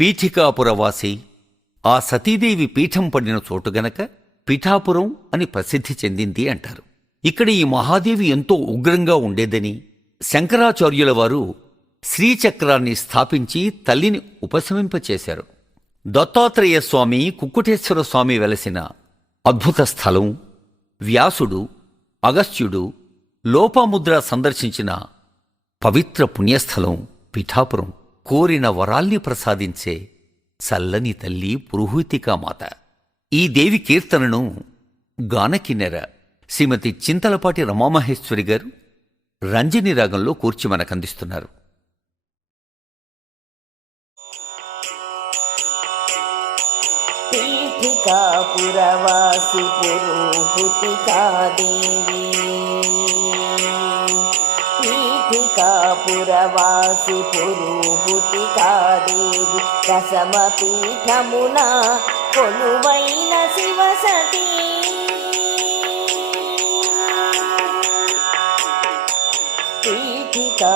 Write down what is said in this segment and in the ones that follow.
పీఠికాపురవాసి ఆ సతీదేవి పీఠం పడిన చోటు గనక పీఠాపురం అని ప్రసిద్ధి చెందింది అంటారు. ఇక్కడ ఈ మహాదేవి ఎంతో ఉగ్రంగా ఉండేదని శంకరాచార్యుల వారు శ్రీచక్రాన్ని స్థాపించి తల్లిని ఉపశమింపచేశారు. దత్తాత్రేయ స్వామి, కుక్కుటేశ్వర స్వామి వెలసిన అద్భుత స్థలం, వ్యాసుడు, అగస్త్యుడు, లోపాముద్ర సందర్శించిన పవిత్ర పుణ్యస్థలం పీఠాపురం. కోరిన వరాల్ని ప్రసాదించే చల్లని తల్లి పురుహూతికామాత. ఈ దేవి కీర్తనను గానకిన్నెర శ్రీమతి చింతలపాటి రమామహేశ్వరి గారు రంజని రాగంలో కూర్చి మనకందిస్తున్నారు. పీఠికాపురవాసి పురుహూతికాదేవి, పీఠికాపురవాసి పురుహూతికాదేవి, దశమపీఠమున కొలువైన శివసతీ.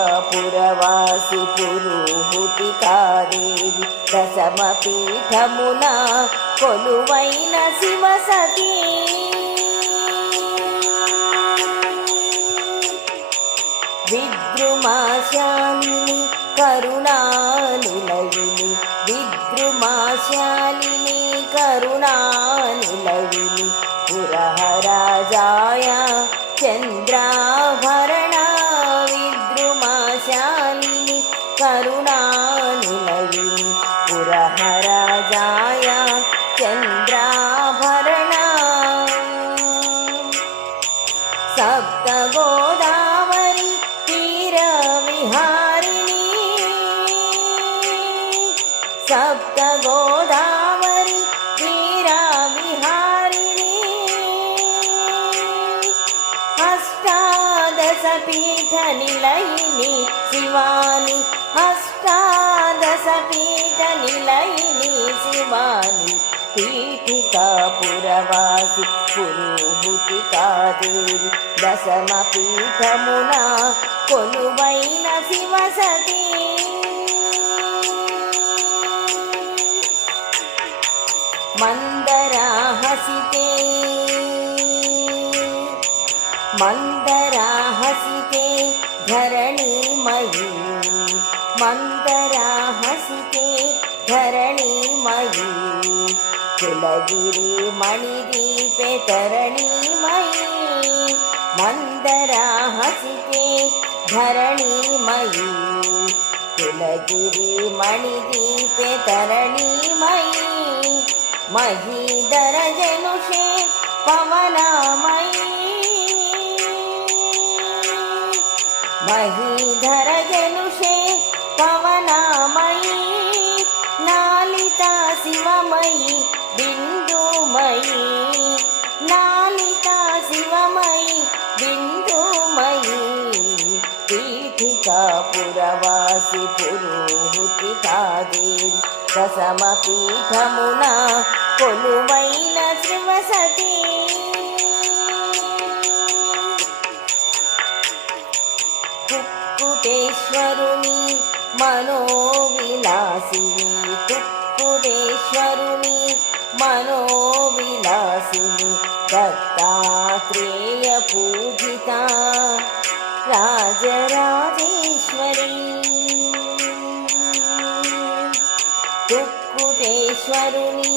పీఠికాపురవాసి పురుహూతికాదేవి, దశమపీఠమున కొలువైన శివసతీ. విద్రుమాశాలిని కరుణానిలయిని, విద్రుమాశాలిని కరుణానిలయిని, పురహరాజాయ చంద్రాభరణ, విద్రుమాశాలిని కరుణానిలయిని, పురహరాజాయ చంద్రాభరణ. సప్త గోదావరి తీర విహారిణి, సప్త గోదావరి తీర విహారిణి, అష్టాదశ పీఠ నిలయిని శివాని, అష్టాదశ పీఠ నిలయిని శివాని, పీఠికాపురవాసి పురుహూతికాదేవి, దశమపీఠమున కొలువైన శివసతీ. మందరాహసితే, మందరాహసితే ధరణీమయీ, మందరాహసితే ధరణీమయీ, కులగిరి మణిదీపే తరణీమయీ, మందరాహసితే ధరణీమయీ, కులగిరి మణిదీపే తరణీమయీ, మహీధర జనుషే పవనామయీ, మహీధర జనుషే పవనామయీ, నాలితా శివమయీ బిందుమయీ, నాలితా శివమయీ బిందుమయీ, పీఠికాపురవాసి పురుహూతికాదేవి, దశమపీఠమున కొలువైన శివసతీ. కుక్కుటేశ్వరుని మనోవిలాసిని, కుక్కుటేశ్వరుని మనోవిలాసిని, దత్తాత్రేయ పూజిత రాజరాజేశ్వరి, కుక్కుటేశ్వరుని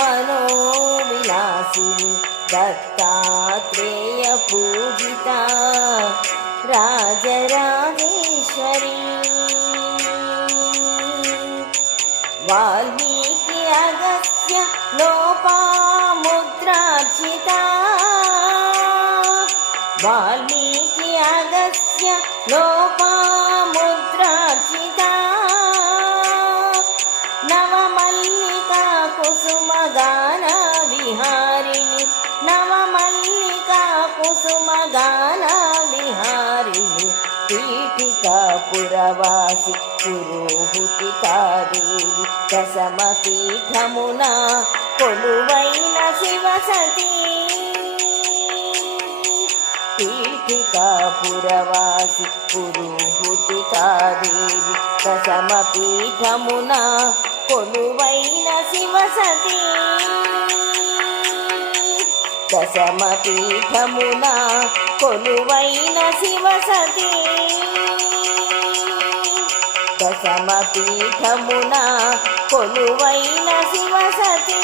మనోవిలాసిని, దత్తాత్రేయ పూజిత రాజరాజేశ్వరి. వాల్మీకి అగస్త్య లోపాముద్రార్చిత, వాల్మీకి అగస్త్య లోపాముద్రార్చిత, నవమల్లికా కుసుమగాన విహారిణి, నవమల్లికా కుసుమగాన విహారిణి, పీఠికాపురవాసి పురుహూతికాదేవి, దశమపీఠమున కొలువైన శివసతీ. పీఠికాపురవాసి పురుహూతికాదేవి, దశమపీఠమున కొలువైన శివసతి దశమ పీఠమున కొలువైన శివసతి దశమ పీఠమున కొలువైన శివసతి